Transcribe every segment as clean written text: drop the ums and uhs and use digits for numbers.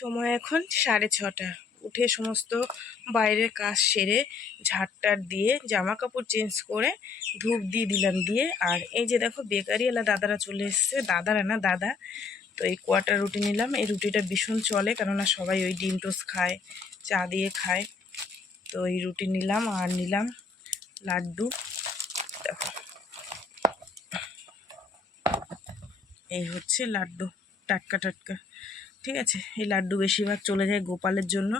সময় এখন 6:30। উঠে সমস্ত বাইরের কাজ সেরে ঝাড়টার দিয়ে জামা কাপড় চেঞ্জ করে ধূপ দিয়ে দিলাম, দিয়ে আর এই যে দেখো বেকারি এলা দাদারা চলে এসছে, দাদারা না দাদা। তো এই কোয়াটার রুটি নিলাম। এই রুটিটা ভীষণ চলে, কেননা সবাই ওই ডিম টোস্ট খায়, চা দিয়ে খায়। তো এই রুটি নিলাম আর নিলাম লাড্ডু। দেখো এই হচ্ছে লাড্ডু, টাটকা টাটকা। ঠিক আছে, এই লাড্ডু বেশিরভাগ চলে যায় গোপালের জন্য।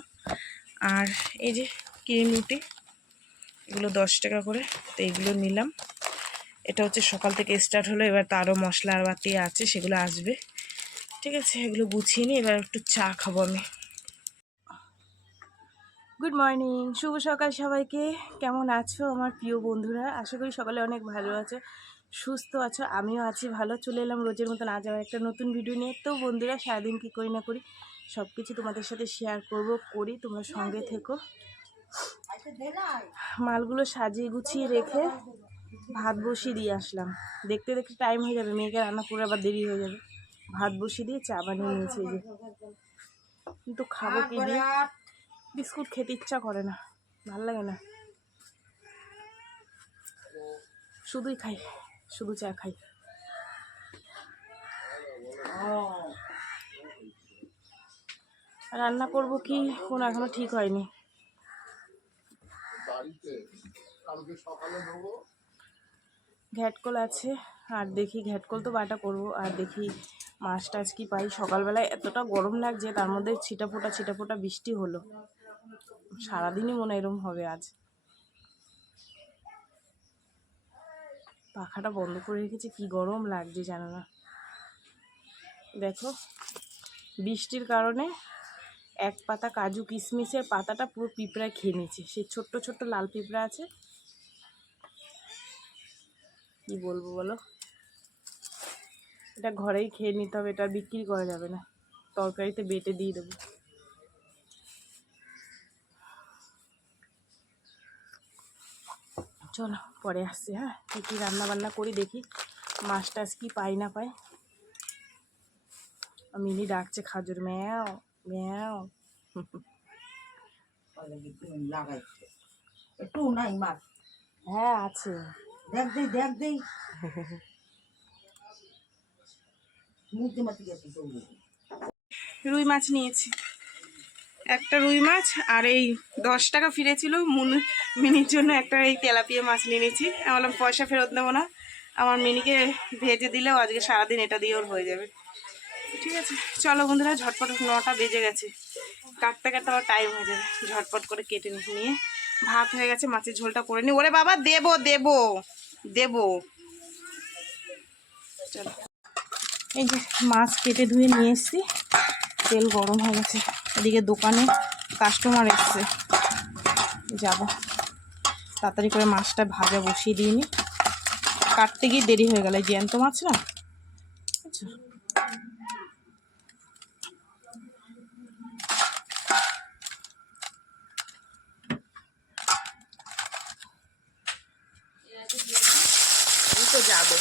আর এই যে ক্রিম রুটি, এগুলো 10 টাকা করে। তো এইগুলো নিলাম। এটা হচ্ছে সকাল থেকে স্টার্ট হলো, এবার তো আরও মশলা আর বাতি আছে, সেগুলো আসবে। ঠিক আছে, এগুলো গুছিয়ে নিই, এবার একটু চা খাবো আমি। গুড মর্নিং, শুভ সকাল সবাইকে। কেমন আছো আমার প্রিয় বন্ধুরা? আশা করি সকালে অনেক ভালো আছো, সুস্থ আছো। আমিও আছি ভালো। চলে এলাম রোজের মতন আজ আবার একটা নতুন ভিডিও নিয়ে। তো বন্ধুরা, সারাদিন কী করি না করি সব কিছু তোমাদের সাথে শেয়ার করি, তোমরা সঙ্গে থেকো। মালগুলো সাজিয়ে গুছিয়ে রেখে ভাত বসিয়ে দিয়ে আসলাম। দেখতে দেখতে টাইম হয়ে যাবে, মেয়েকে রান্না করে আবার দেরি হয়ে যাবে। ভাত বসিয়ে দিয়ে চা বানিয়ে নিয়েছি এই যে। কিন্তু খাবো কি দিয়ে, বিস্কুট খেতে ইচ্ছা করে না, ভাল লাগে না, শুধুই খাই, শুধু চা খাই। রান্না করব কি কোন এখনো ঠিক হয়নি। ঘ্যাটকল আছে, আর দেখি ঘ্যাটকল তো বাটা করব, আর দেখি মাছ টাছ কি পাই। সকালবেলায় এতটা গরম লাগছে, তার মধ্যে ছিটাফোটা বৃষ্টি হলো। সারাদিনই মনে এরম হবে আজ। পাখাটা বন্ধ করে রেখেছি, কি গরম লাগছে জানো না। দেখো বৃষ্টির কারণে এক পাতা কাজু কিশমিশের পাতাটা পুরো পিঁপড়ায় খেয়ে নিয়েছে। সেই ছোট্ট ছোট্ট লাল পিঁপড়া আছে, কি বলবো বলো। এটা ঘরেই খেয়ে নিতে হবে, এটা বিক্রি করা যাবে না, তরকারিতে বেটে দিয়ে দেবো। চলো পরে আসছি। হ্যাঁ, কী রান্না বান্না করি দেখি, মাছ টাছ কি পাই না পাই। মিনি ডাকছে খাজুর, ম্যাও ম্যাও। একটু নাই মাছ? হ্যাঁ আছে, দেখ দেই রুই মাছ নিয়েছি, একটা রুই মাছ। আর এই 10 টাকা ফিরেছিল মিনির জন্য একটা এই তেলাপিয়া মাছ নিয়ে নিয়েছি। আমি বললাম পয়সা ফেরত দেবো না, আমার মিনিকে ভেজে দিলেও আজকে সারাদিন এটা দিয়ে ওর হয়ে যাবে। ঠিক আছে, চলো বন্ধুরা, ঝটপট 9টা বেজে গেছে, কাটতে কাটতে আমার টাইম হয়ে যাবে। ঝটপট করে কেটে নিয়ে ভাত হয়ে গেছে, মাছের ঝোলটা করে নি। ওরে বাবা, দেবো দেবো দেবো। চলো, এই যে মাছ কেটে ধুয়ে নিয়ে এসছি, তেল গরম হয়ে গেছে। এদিকে দোকানে কাস্টমার এসছে, যাব তাড়াতাড়ি করে মাছটা ভাজা বসিয়ে দিয়ে নি। কাটতে গিয়ে দেরি হয়ে গেল, জ্যান্ত মাছ না। আচ্ছা, তো যাবো।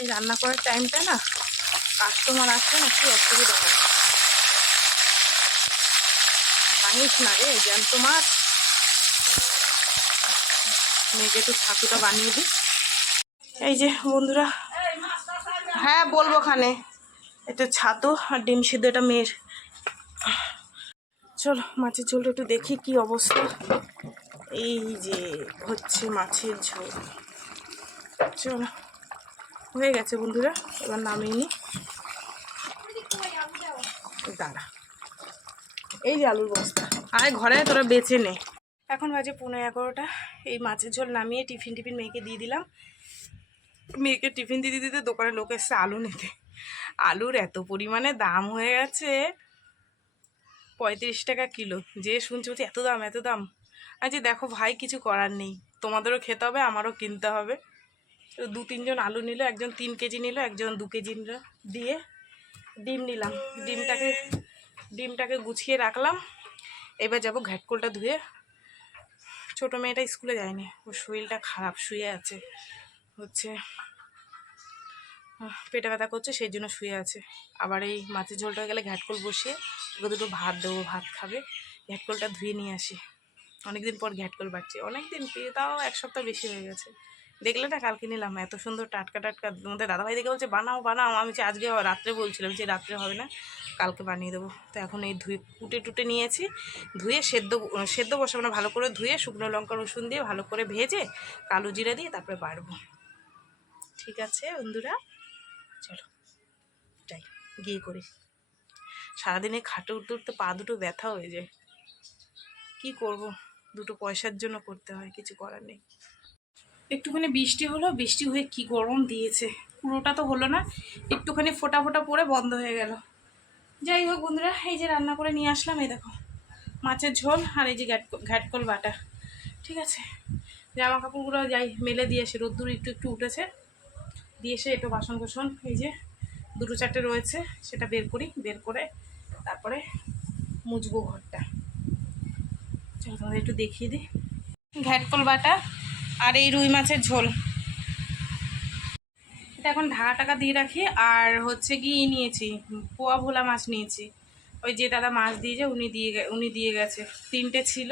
এই রান্না করার টাইমটা না কাস্টমার আসলে না কি অসুবিধা হয়। ভাঙিস না রে জ্যান্ত মাছ। মেয়েকে একটু ছাতুটা বানিয়ে দিই। এই যে বন্ধুরা, হ্যাঁ বলবো, ওখানে একটু ছাতু আর ডিম সিদ্ধ, এটা মেয়ের। চলো মাছের ঝোলটা একটু দেখি কি অবস্থা। এই যে হচ্ছে মাছের ঝোল। চলো, হয়ে গেছে বন্ধুরা, এবার নামিয়ে নি। দাঁড়া, এই যে আলুর বস্তা, আয় ঘরে তোরা বেছে নে। এখন বাজে 11:15। এই মাছের ঝোল নামিয়ে টিফিন মেয়েকে দিয়ে দিলাম। মেয়েকে টিফিন দিতে দিতে দোকানে লোক এসছে আলু নিতে। আলুর এত পরিমাণে দাম হয়ে গেছে, 35 টাকা কিলো। যে শুনছি বলছি এত দাম এত দাম। আচ্ছা দেখো ভাই, কিছু করার নেই, তোমাদেরও খেতে হবে, আমারও কিনতে হবে। তো 2-3 জন আলু নিল, একজন 3 কেজি নিল, একজন 2 কেজি নিল। দিয়ে ডিম নিলাম, ডিমটাকে গুছিয়ে রাখলাম। এবার যাব ঘ্যাটকলটা ধুয়ে। ছোটো মেয়েটা স্কুলে যায়নি, ওর শরীরটা খারাপ, শুয়ে আছে, হচ্ছে পেটে ব্যথা করছে সেই জন্য শুয়ে আছে। আবার এই মাছের ঝোলটা হয়ে গেলে ঘ্যাটকল বসিয়ে ওকে দুটো ভাত দেবো, ভাত খাবে। ঘ্যাটকলটা ধুয়ে নিয়ে আসি, অনেকদিন পর ঘ্যাটকল বাড়ছে, অনেকদিন পেয়ে তাও 1 সপ্তাহ বেশি হয়ে গেছে। দেখলে না কালকে নিলাম, এত সুন্দর টাটকা টাটকা। তোমাদের দাদাভাই দেখে বলছে বানাও বানাও, আমি আজকে রাত্রে বলছিলাম যে রাত্রে হবে না, কালকে বানিয়ে দেবো। তো এখন এই ধুয়ে কুটে টুটে নিয়েছি, ধুয়ে সেদ্ধ বসাবো না, ভালো করে ধুয়ে শুকনো লঙ্কা রসুন দিয়ে ভালো করে ভেজে কালো জিরা দিয়ে তারপরে বাড়বো। ঠিক আছে বন্ধুরা, চলো যাই গিয়ে করি। সারাদিনে খাটে উঠতে উঠতে পা দুটো ব্যথা হয়ে যায়, কি করব, দুটো পয়সার জন্য করতে হয়, কিছু করার নেই। একটুখানি বৃষ্টি হলো, বৃষ্টি হয়ে কি গরম দিয়েছে, পুরোটা তো হলো না, একটুখানি ফোঁটা ফোঁটা পড়ে বন্ধ হয়ে গেল। যাই হোক বন্ধুরা, এই যে রান্না করে নিয়ে আসলাম, এই দেখো মাছের ঝোল আর এই যে ঘ্যাটকল বাটা। ঠিক আছে, জামা কাপড়গুলো যাই মেলে দিয়ে এসে, রোদ্দুর একটু একটু উঠেছে, দিয়ে এসে একটু বাসন কোসন এই যে 2-4টে রয়েছে সেটা বের করি, বের করে তারপরে মুছবো ঘরটা। চলো তোমাদের একটু দেখিয়ে দিই। ঘ্যাটকল বাটা আর এই রুই মাছের ঝোল, এটা এখন ঢাকা টাকা দিয়ে রাখি। আর হচ্ছে কি নিয়েছি, পোয়া ভোলা মাছ নিয়েছি, ওই যে দাদা মাছ দিয়েছে উনি দিয়ে গেছে। 3টে ছিল,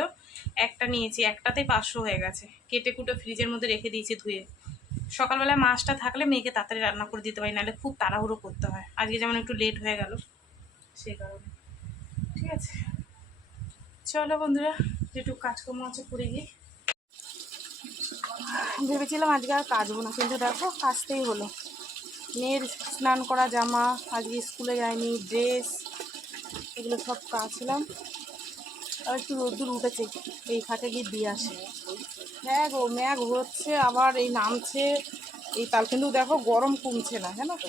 একটা নিয়েছি, একটাতেই 500 হয়ে গেছে। কেটে কুটে ফ্রিজের মধ্যে রেখে দিয়েছি ধুয়ে। সকালবেলায় মাছটা থাকলে মেয়েকে তাড়াতাড়ি রান্না করে দিতে পারি, নাহলে খুব তাড়াহুড়ো করতে হয়। আজকে যেমন একটু লেট হয়ে গেল সেই কারণে। ঠিক আছে চলো বন্ধুরা, যেটুকু কাজকর্ম আছে করে গিয়ে। ভেবেছিলাম আজকে আর কাচবো না, কিন্তু দেখো কাচতেই হলো। মেয়ের স্নান করা জামা, আজকে স্কুলে যায়নি, ড্রেস, এগুলো সব কাচলাম। আর একটু রোদ্দুর উঠেছে, এই ফাঁকে গিয়ে দিয়ে আসে। ম্যাগ হচ্ছে, আবার এই নামছে এই তাল, কিন্তু দেখো গরম কমছে না, জানো তো।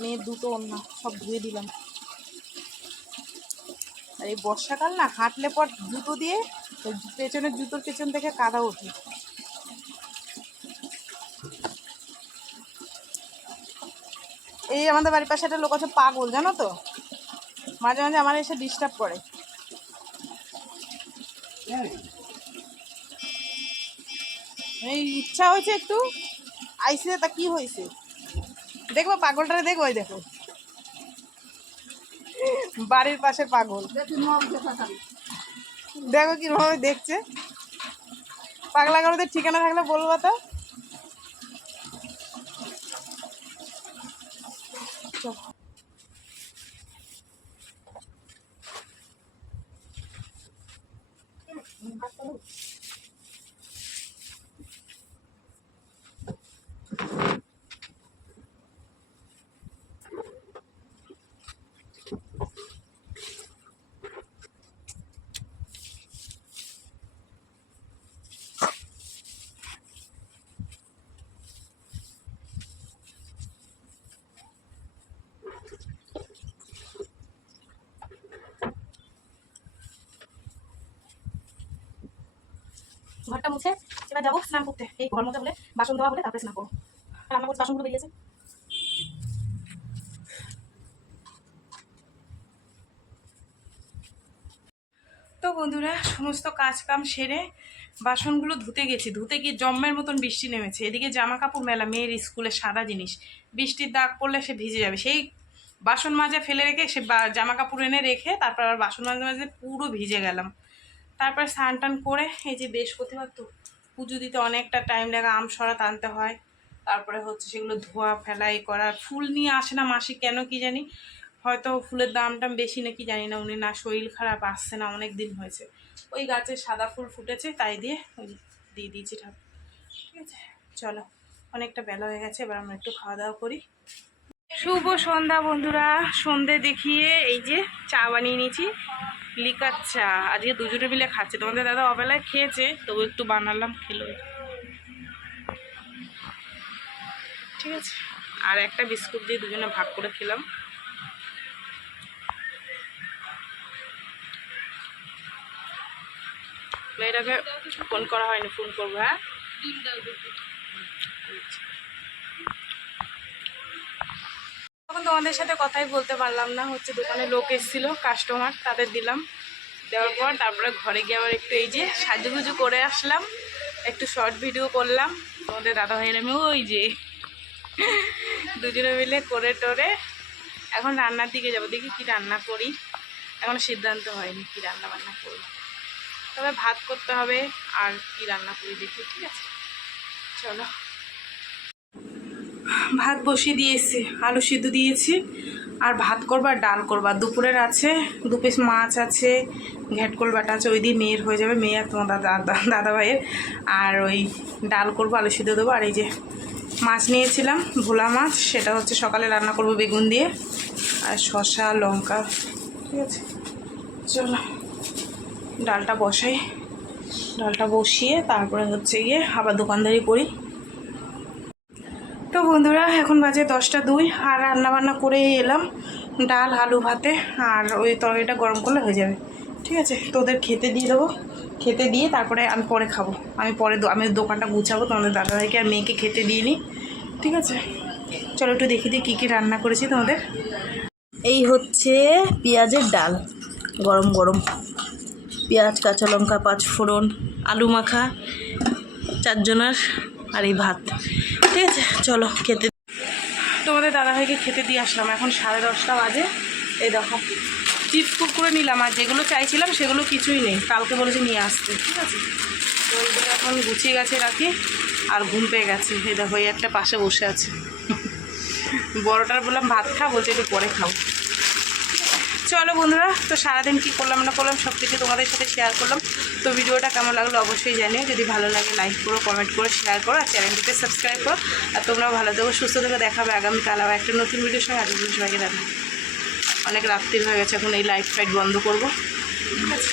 মেয়ের দুটো ওড়না সব ধুয়ে দিলাম। আর এই বর্ষাকাল না, হাঁটলে পর জুতো দিয়ে পেছনের জুতোর পেছন থেকে কাদা ওঠে। এই আমাদের বাড়ির পাশে একটা লোক আছে পাগল, জানো তো, মাঝে মাঝে আমার এসে ডিস্টার্ব করে। এই ইচ্ছা হয়েছে একটু আইসে, তা কি হয়েছে দেখবো, পাগলটারে দেখো, ওই দেখো বাড়ির পাশে পাগল, দেখো কিভাবে দেখছে। পাগলা গরুদের ঠিকানা থাকলে বলবো তো। ঘরটা মুছে এবার যাবো স্নান করতে। এই ঘর মোছা বলে, বাসন ধোয়া বলে, তারপরে স্নান করবো। রান্না করতে বাসনগুলো বেরিয়েছে। তো বন্ধুরা, সমস্ত কাজ কাম সেরে বাসনগুলো ধুতে গেছি, ধুতে গিয়ে জম্মের মতন বৃষ্টি নেমেছে। এদিকে জামা কাপড় মেলা, মেয়ের স্কুলে সাদা জিনিস, বৃষ্টির দাগ পড়লে সে ভিজে যাবে। সেই বাসন মাজা ফেলে রেখে সে জামা কাপড় এনে রেখে তারপর আর বাসন মাজে মাজে পুরো ভিজে গেলাম। তারপর স্নান টান করে এই যে বৃহস্পতিবার তো পুজো দিতে অনেকটা টাইম লাগে, আম সরাত আনতে হয়, তারপরে হচ্ছে সেগুলো ধোয়া ফেলাই করা। ফুল নিয়ে আসে না মাসি, কেন কি জানি, হয়তো ফুলের দাম টাম বেশি নাকি জানি না, উনি না শরীর খারাপ, আসছে না অনেক দিন হয়েছে। ওই গাছে সাদা ফুল ফুটেছে তাই দিয়ে দিয়ে দিয়েছি ঠাকুর। ঠিক আছে চলো, অনেকটা বেলা হয়ে গেছে, এবার আমরা একটু খাওয়া দাওয়া করি। শুভ সন্ধ্যা বন্ধুরা, সন্ধে দেখিয়ে এই যে চা বানিয়ে নিয়েছি, লিকার চা। আজকে দুজনে মিলে খাচ্ছে, তোমাদের দাদা অবেলায় খেয়েছে, তবু একটু বানালাম, খেলো। ঠিক আছে, আর একটা বিস্কুট দিয়ে দুজনে ভাগ করে খেলাম। মেয়েটাকে ফোন করা হয়নি, ফোন করবো। হ্যাঁ তখন তোমাদের সাথে কথাই বলতে পারলাম না, হচ্ছে দোকানে লোক এসেছিলো কাস্টমার, তাদের দিলাম, দেওয়ার পর তারপরে ঘরে গিয়ে আবার একটু এই যে সাজুগুজু করে আসলাম, একটু শর্ট ভিডিও করলাম। তোমাদের দাদা ভাইয়ের আমি ওই যে দুজনে মিলে করে টোরে এখন রান্নার দিকে যাবো, দেখি কি রান্না করি। এখনো সিদ্ধান্ত হয়নি কি রান্না বান্না করি, তবে ভাত করতে হবে আর কি রান্না করি দেখি, ঠিক আছে চলো। ভাত বসিয়ে দিয়েছি, আলু সিদ্ধ দিয়েছি, আর ভাত করবো আর ডাল করবো। আর দুপুরের আছে 2 পিস মাছ আছে, ঘ্যাটকোল বাটা আছে, ওই দিয়ে মেয়ের হয়ে যাবে, মেয়ে আর তোমার দাদা ভাইয়ের। আর ওই ডাল করবো, আলু সিদ্ধ দেবো। আর এই যে মাছ নিয়েছিলাম ভোলা মাছ, সেটা হচ্ছে সকালে রান্না করবো বেগুন দিয়ে আর শসা লঙ্কা, ঠিক আছে চলো ডালটা বসাই। ডালটা বসিয়ে তারপরে হচ্ছে গিয়ে আবার দোকানদারি করি। তো বন্ধুরা এখন বাজে 10টা 2, আর রান্নাবান্না করেই এলাম, ডাল আলু ভাতে, আর ওই তরকারিটা গরম করলে হয়ে যাবে, ঠিক আছে। তোদের খেতে দিয়ে দেবো, খেতে দিয়ে তারপরে আমি পরে খাবো। আমি দোকানটা গুছাবো, তোমাদের দাদাভাইকে আর মেয়েকে খেতে দিয়ে নিই, ঠিক আছে চলো একটু দেখি দিই কী কী রান্না করেছি তোমাদের। এই হচ্ছে পেঁয়াজের ডাল, গরম গরম পেঁয়াজ কাঁচা লঙ্কা 5 ফোড়ন আলু মাখা 4 জনের, আর এই ভাত, ঠিক আছে চলো খেতে। তোমাদের দাদাভাইকে খেতে দিয়ে আসলাম, এখন 10:30 বাজে। এই দেখো চিপস কুরকুরে নিলাম, আর যেগুলো চাইছিলাম সেগুলো কিছুই নেই, কালকে বলেছি নিয়ে আসতে, ঠিক আছে। তো ওইগুলো এখন গুছিয়ে গেছে রাখি, আর ঘুম পেয়ে গেছে। এই দেখো এই একটা পাশে বসে আছে, বড়টার বললাম ভাত খা, বলছে একটু পরে খাও। চলো বন্ধুরা, তো সারাদিন কী করলাম না করলাম সব কিছু তোমাদের সাথে শেয়ার করলাম। তো ভিডিওটা কেমন লাগলো অবশ্যই জানিও, যদি ভালো লাগে লাইক করো, কমেন্ট করো, শেয়ার করো, আর চ্যানেলটিতে সাবস্ক্রাইব করো। আর তোমরাও ভালো থেকো, সুস্থ থেকো, দেখাবে আগামীকাল আবার একটা নতুন ভিডিওর সঙ্গে। আজকের সবাইকে রাখবো, অনেক রাত্রির হয়ে গেছে, এখন এই লাইট ফাইট বন্ধ করবো, ঠিক আছে।